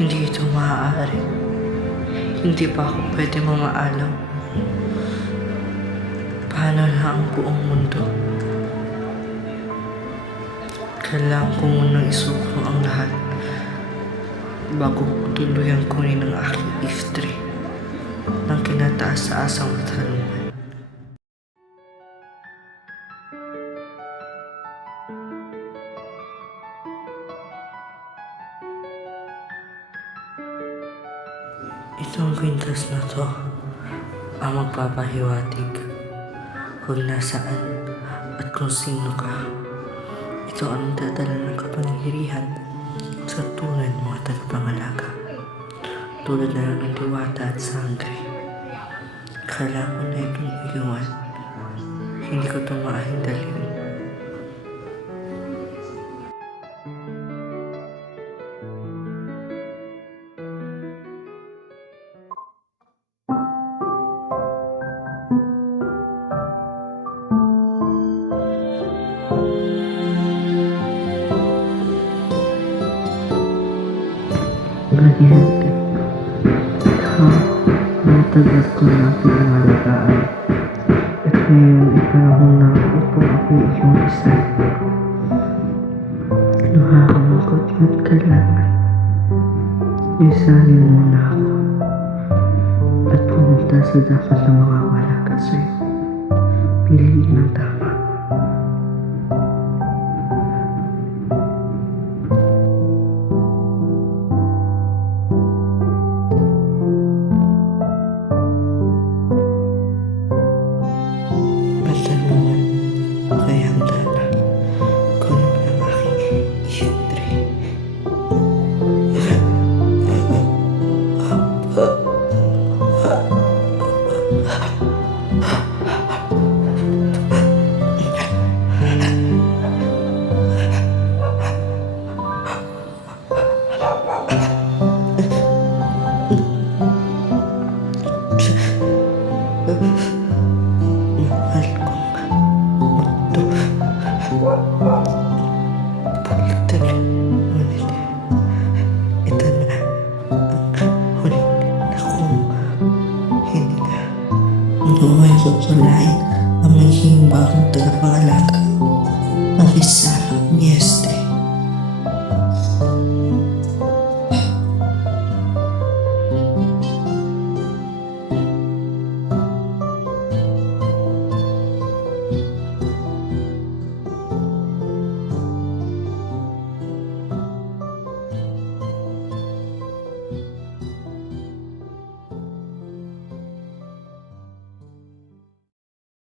Hindi ito maaari. Hindi pa ako pwede mamaalam. Paano na ang buong mundo? Kailangan ko munang isuko ang lahat bago ko tuluyang kunin ang aking iftri ng kinataas-asang katarungan. Itong kwintas na to ang magpapahiwatig kung nasaan at kung sino ka. Ito ang dadala ng kapangyarihan sa tunay ng mga tagapangalaga. Tulad na lang ng diwata at sangre. Kailangan ko na itong iluwan. Hindi ko ito maahindalin. Ganyan. Ikaw, matagal ko na pinangalagaan. At ngayon, ipanahon na upang ako iyong isa. Nakakamangkot yun kailangan. Isanin mo na ako at pumunta sa dapat na makawala ka sa'yo. Piliin ang tama. Mahal kong mundo. Palitan. Ngunit ito na ang huli na kong hininga. Umuhay ko kulay ang may himbang tagapangalaga. Ang isa, yes.